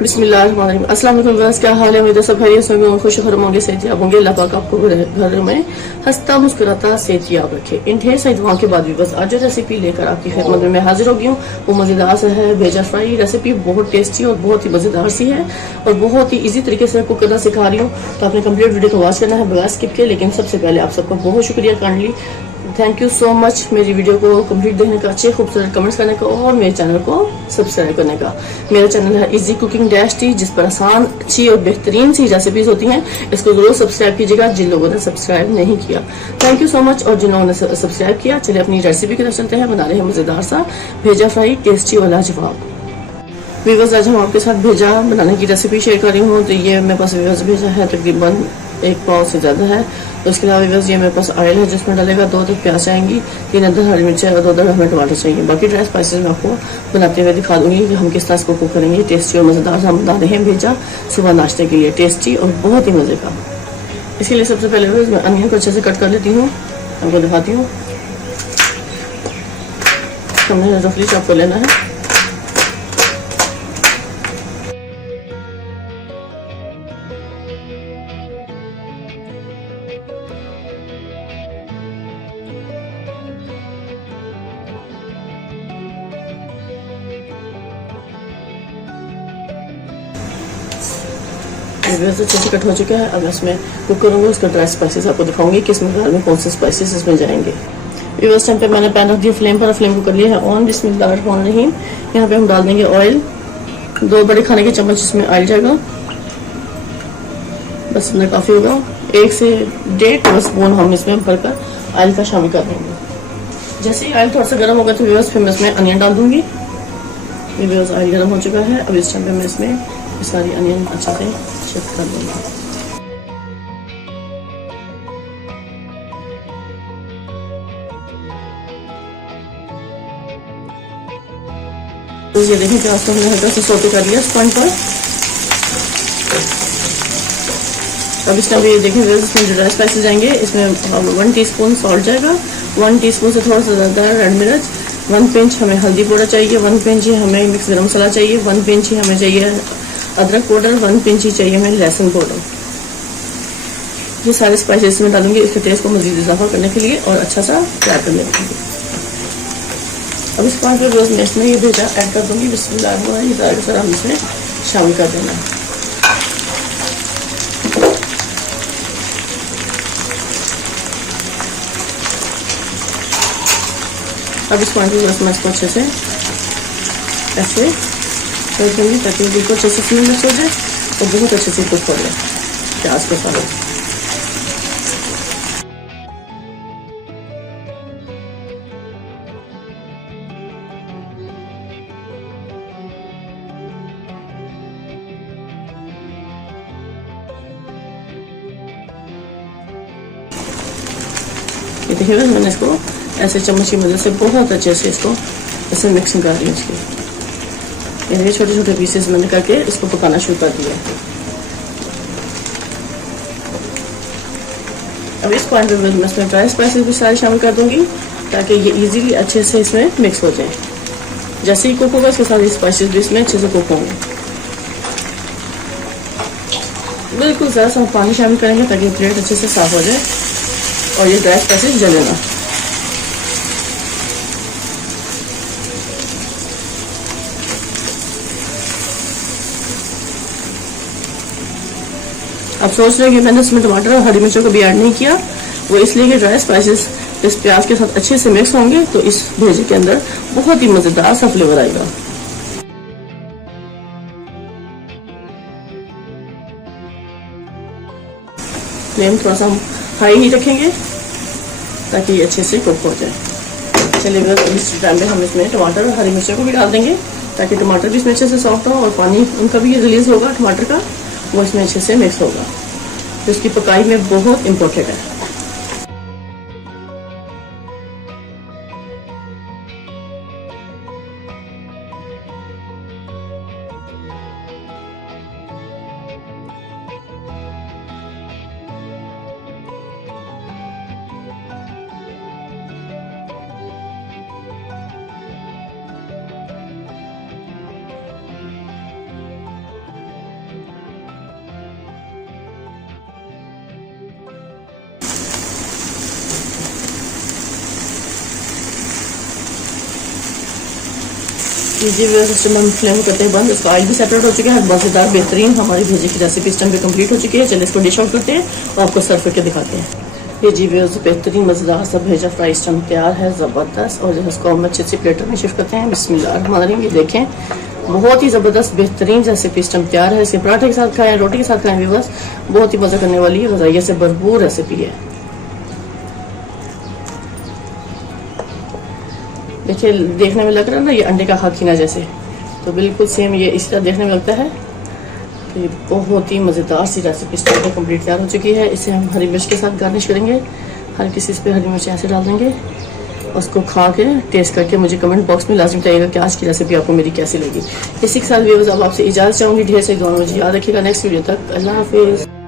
बिस्मिल्लाहिर्रहमानिर्रहीम। अस्सलाम वालेकुम व्यूअर्स, क्या हाल है? उम्मीद है सब खैरियत से होंगे, खुश होंगे, सेहतियाब होंगे। अल्लाह पाक आपको घर में हंसता मुस्कुराता सेहतियाब रखे। इन ढेर सारी दुआओं के बाद भी बस आज रेसिपी लेकर आपकी खिदमत में मैं हाजिर हो गई हूँ। वो मज़ेदार से है भेजा फ्राई। रेसिपी बहुत टेस्टी और बहुत ही मज़ेदार सी है और बहुत ही इजी तरीके से कुक करना सिखा रही हूँ। तो आपने कंप्लीट वीडियो को वॉच करना है बगैर स्किप किए। लेकिन सबसे पहले आप सबका बहुत शुक्रिया, kindly thank you so much मेरी वीडियो को कंप्लीट देखने का, अच्छे खूबसूरत कमेंट्स करने का और मेरे चैनल को सब्सक्राइब करने का। मेरा चैनल है इजी कुकिंग डैश टी, जिस पर आसान, अच्छी और बेहतरीन सी रेसिपीज होती हैं। इसको जरूर सब्सक्राइब कीजिएगा जिन लोगों ने सब्सक्राइब नहीं किया। Thank you so much. और जिन लोगों ने सब्सक्राइब किया, चलिए अपनी रेसिपी की तरफ चलते हैं। बना रहे हैं मजेदार सा भेजा फ्राई, टेस्टी और लाजवाब। वीवर्स, आज हम आपके साथ भेजा बनाने की रेसिपी शेयर कर रही हूँ। तो ये मेरे पास वीवर्स भेजा है तकरीबन 1 पाव से ज़्यादा है। तो उसके अलावा वीवर्स ये मेरे पास ऑयल है जिसमें डालेगा 2 तक प्याज चाहेंगी, 3 अदर हरी मिर्चें और 2 अदर हमें टमाटर चाहिए। बाकी ड्राई स्पाइसेस मैं आपको बनाते हुए दिखा दूंगी कि हम किस तरह इसको कुक करेंगे। टेस्टी और मज़ेदार हम बना रहे हैं भेजा सुबह नाश्ते के लिए, टेस्टी और बहुत ही मज़े का। इसके लिए सबसे पहले वीवर्स मैं अनियन को अच्छे से कट कर लेती हूँ, आपको दिखाती हूँ। हमने रफली चॉप कर लेना है। वैसे अच्छे से कट हो चुका है। अब इसमें कुक करूँगी, उसका ड्राई स्पाइसेस आपको दिखाऊंगी कि इसमें दाल में कौन से स्पाइसेस इसमें जाएंगे। इस टाइम पे मैंने पैन रख दिया फ्लेम पर, फ्लेम को कर लिया है ऑन। बिस्मिल्लाहिर्रहमानिर्रहीम। यहाँ पे हम डाल देंगे ऑयल, 2 बड़े खाने के चम्मच इसमें ऑयल जाएगा, बस इतना काफ़ी होगा। 1 से 1.5 टेबल स्पून हम इसमें भरकर ऑयल का शामिल कर देंगे। जैसे ही ऑयल थोड़ा सा गर्म होगा तो व्यूअर्स फिर मैं इसमें अनियन डाल दूंगी। व्यूअर्स ऑयल गर्म हो चुका है। अब इस टाइम पे मैं इसमें सारी अनियन अच्छे से शिफ्ट कर दूंगी। तो ये देखिए प्याज को हमने हल्का सा सौटे कर लिया इस पॉइंट पर। अब इस टाइम पे ये देखें इसमें जो ड्राई स्पाइसेस जाएंगे, इसमें 1 टीस्पून सॉल्ट जाएगा, 1 टीस्पून से थोड़ा सा ज़्यादा रेड मिर्च, 1 पिंच हमें हल्दी पाउडर चाहिए, 1 पिंच ही हमें मिक्स गरम मसाला चाहिए, 1 पिंच ही हमें चाहिए अदरक पाउडर, 1 पिंच ही चाहिए हमें लहसुन पाउडर। ये सारे स्पाइसेस में डालूंगी इसके टेस्ट को मजीद इजाफा करने के लिए और अच्छा सा तैयार करने के लिए। अब इस पॉइंट पर रोज मैं इसमें ये भेजा ऐड कर दूंगी। बिस्मिल्लाह सर हम इसमें शामिल कर देना। अब इस पॉइंट पर मैं इसको अच्छे से ऐसे कर दूंगी ताकि बिल्कुल अच्छे से स्मेल मिक्स हो जाए और बहुत अच्छे से कुक हो जाए प्याज के साथ। ये देखिए मैंने इसको ऐसे चम्मच की मदद से बहुत अच्छे से इसको ऐसे मिक्सिंग कर रही हूँ इसकी। ये छोटे छोटे पीसेस मैंने करके इसको पकाना शुरू कर दिया। अब इस पॉइंट पे मैं इसमें ड्राई स्पाइसेस भी सारे शामिल कर दूंगी ताकि ये इजीली अच्छे से इसमें मिक्स हो जाए। जैसे ही कुक होगा इसके साथ स्पाइसेस भी इसमें अच्छे से कुक होंगे। बिल्कुल ज़रा सा पानी शामिल करेंगे ताकि प्लेट अच्छे से साफ हो जाए और ये ड्राई स्पाइसेस जले ना। आप सोच रहे हैं कि मैंने इसमें टमाटर और हरी मिर्चों को भी ऐड नहीं किया, वो इसलिए कि ड्राई स्पाइसेस इस प्याज के साथ अच्छे से मिक्स होंगे तो इस भेजे के अंदर बहुत ही मजेदार सा फ्लेवर आएगा। फ्लेम थोड़ा सा हम हाई ही रखेंगे ताकि ये अच्छे से कुक हो जाए। चलिए इस टाइम में हम इसमें टमाटर और हरी मिर्चों को भी डाल देंगे ताकि टमाटर भी इसमें अच्छे से सॉफ्ट हो और पानी उनका भी रिलीज होगा टमाटर का, वो इसमें अच्छे से मिक्स होगा। तो इसकी पकाई में बहुत इम्पोर्टेंट है। जी सिस्टम हम फ्लेम करते हैं बंद। इसका ऑयल भी सेपरेट हो चुका है। मज़ेदार बेहतरीन हमारी भेजे की रेसिपी स्टम पे कंप्लीट हो चुकी है। चलिए इसको डिश आउट करते हैं और आपको सर्व करके दिखाते हैं। ये जी व्यूअर्स बेहतरीन मज़ेदार सा भेजा फ्राई स्टम तैयार है, ज़बरदस्त। और जो है इसको हम अच्छे से प्लेटर में शिफ्ट करते हैं। बिस्मिल्लाहिर्रहमानिर्रहीम। ये देखें बहुत ही ज़बरदस्त बेहतरीन रेसिपी स्टम तैयार है। इसे पराठे के साथ खाएं, रोटी के साथ खाएं व्यूअर्स, बहुत ही मज़ा करने वाली है, ग़ज़ाइयत से भरपूर रेसिपी है। देखिए देखने में लग रहा है ना ये अंडे का हकीना जैसे, तो बिल्कुल सेम ये इस तरह देखने में लगता है। तो ये बहुत ही मज़ेदार सी रेसिपी स्टोर पर कम्प्लीट तैयार हो चुकी है। इसे हम हरी मिर्च के साथ गार्निश करेंगे। हर किसी पे हरी मिर्च ऐसे डाल देंगे। उसको खा के टेस्ट करके मुझे कमेंट बॉक्स में लाजमी बताइएगा कि आज की रेसिपी आपको मेरी कैसी लगी। इसी के साथ व्यूअर्स अब आपसे इजाज़त चाहूँगी। ढेर से दुआ मुझे याद रखिएगा। नेक्स्ट वीडियो तक अल्लाह हाफिज़।